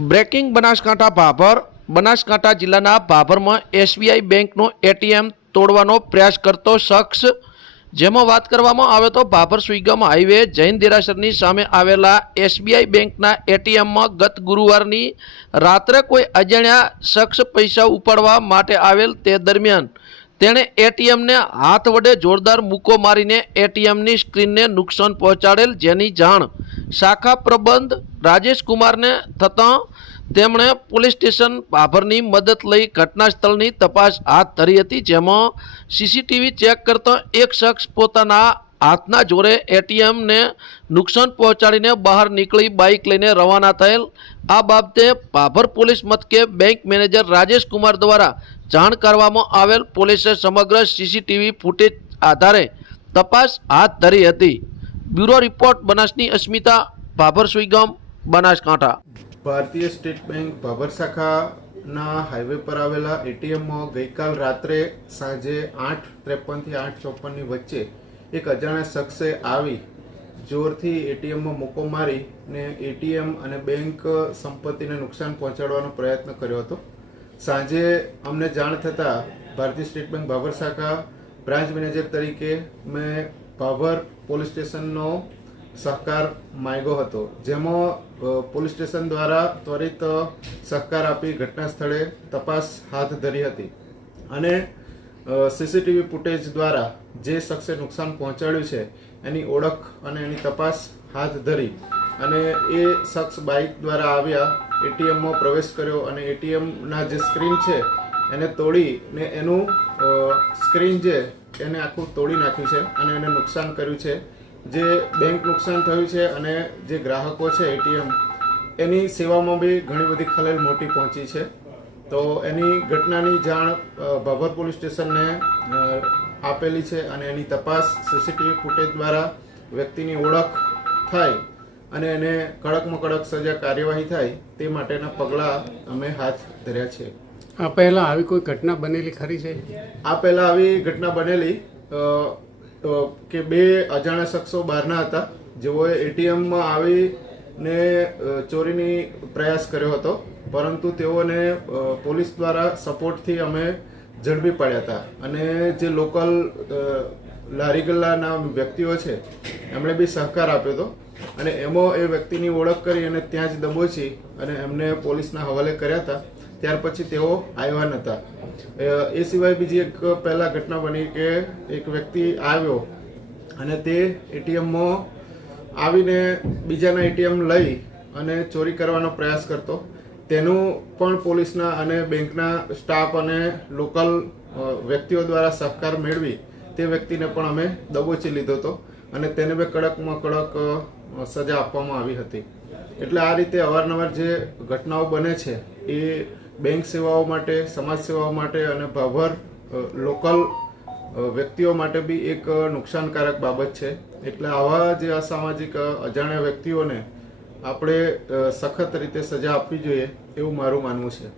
Breaking Banaskantha Bhabhar, Banaskantha જિલ્લાના ભાભરમાં SBI બેંકનું ATM તોડવાનો પ્રયાસ કરતો શખ્સ. જેમાં વાત કરવામાં આવે તો ભાભર સુઈગામ હાઈવે જૈન દેરાસરની સામે આવેલા એસબીઆઈ બેંકના એટીએમમાં ગત ગુરુવારની રાત્રે કોઈ અજાણ્યા શખ્સ પૈસા ઉપાડવા માટે આવેલ તે દરમિયાન તેણે એટીએમને હાથ વડે જોરદાર મૂકો મારીને એટીએમની સ્ક્રીનને નુકસાન પહોંચાડેલ જેની જાણ શાખા પ્રબંધ રાજેશ કુમારને થતાં તેમણે પોલીસ સ્ટેશન ભાભરની મદદ લઈ ઘટના સ્થળની તપાસ હાથ ધરી હતી, જેમાં સીસીટીવી ચેક કરતા એક શખ્સ પોતાના હાથના જોરે એટીએમને નુકસાન પહોંચાડીને બહાર નીકળી બાઇક લઈને રવાના થયેલ. આ બાબતે ભાભર પોલીસ મથકે બેંક મેનેજર રાજેશ કુમાર દ્વારા જાણ કરવામાં આવેલ પોલીસે સમગ્ર સીસીટીવી ફૂટેજ આધારે તપાસ હાથ ધરી હતી. બ્યુરો રિપોર્ટ, બનાસની અસ્મિતા, ભાભર સુઈગામ, બનાસકાંઠા. ભારતીય સ્ટેટ બેંક, ભાભર શાખાના હાઈવે પર આવેલા એટીએમમાં ગઈકાલ રાત્રે સાંજે આઠ ત્રેપનથી આઠ ચોપનની વચ્ચે એક અજાણ્યા શખ્સે આવી જોરથી એટીએમમાં મૂકો મારી ને એટીએમ અને બેંક સંપત્તિને નુકસાન પહોંચાડવાનો પ્રયત્ન કર્યો હતો. સાંજે અમને જાણ થતાં ભારતીય સ્ટેટ બેંક, ભાભર શાખા બ્રાન્ચ મેનેજર તરીકે મેં ભાભર પોલીસ સ્ટેશનનો સહકાર માંગ્યો હતો. જેમાં પોલીસ સ્ટેશન દ્વારા ત્વરિત સહકાર આપી ઘટના સ્થળે તપાસ હાથ ધરી હતી. અને સીસીટીવી ફૂટેજ દ્વારા જે શખ્સે નુકસાન પહોંચાડ્યું છે, એની ઓળખ અને એની તપાસ હાથ ધરી. અને એ શખ્સ બાઇક દ્વારા આવ્યા, એટીએમમાં પ્રવેશ કર્યો અને એટીએમના જે સ્ક્રીન છે એને તોડી ને એનું સ્ક્રીન જે એને આખું તોડી નાખ્યું છે અને એને નુકસાન કર્યું છે. જે બેંક નુકસાન થયું છે અને જે ગ્રાહકો છે એટીએમ એની સેવામાં બી ઘણી બધી ખલેલ મોટી પહોંચી છે. તો એની ઘટનાની જાણ ભાભર પોલીસ સ્ટેશનને આપેલી છે અને એની તપાસ સીસીટીવી ફૂટેજ દ્વારા વ્યક્તિની ઓળખ થાય અને એને કડકમાં કડક સજા કાર્યવાહી થાય તે માટેના પગલાં અમે હાથ ધર્યા છે. આ પહેલાં આવી કોઈ ઘટના બનેલી ખરી છે? આ પહેલા આવી ઘટના બનેલી. કે બે અજાણ્યા શખ્સો બહારના હતા. જેઓએ એટીએમમાં આવીને ને ચોરીની પ્રયાસ કર્યો હતો. પરંતુ તેઓને પોલીસ દ્વારા સપોર્ટથી અમે ઝડપી પાડ્યા હતા. અને જે લોકલ લારી ગલ્લાના વ્યક્તિઓ છે, એમણે બી સહકાર આપ્યો હતો. અને એમાં એ વ્યક્તિની ઓળખ કરી અને ત્યાં જ દબોચી અને એમને પોલીસના હવાલે કર્યા હતા. ત્યાર પછી તેઓ આવ્યા નહોતા એ સિવાય બીજી એક પહેલા ઘટના બની કે એક વ્યક્તિ આવ્યો અને તે એટીએમમાં આવીને બીજાના એટીએમ લઈ અને ચોરી કરવાનો પ્રયાસ કરતો. તેનું પણ પોલીસના અને બેંકના સ્ટાફ અને લોકલ વ્યક્તિઓ દ્વારા સહકાર મેળવી તે વ્યક્તિને પણ અમે દબોચી લીધો હતો અને તેને બે કડકમાં કડક સજા આપવામાં આવી હતી. એટલે આ રીતે અવારનવાર જે ઘટનાઓ બને છે, એ બેંક સેવાઓ માટે, સમાજ સેવાઓ માટે અને ભાભર લોકલ વ્યક્તિઓ માટે બી એક નુકસાનકારક બાબત છે. એટલે આવા જે અસામાજિક અજાણ્યા વ્યક્તિઓને આપણે સખત રીતે સજા આપવી જોઈએ એવું મારું માનવું છે.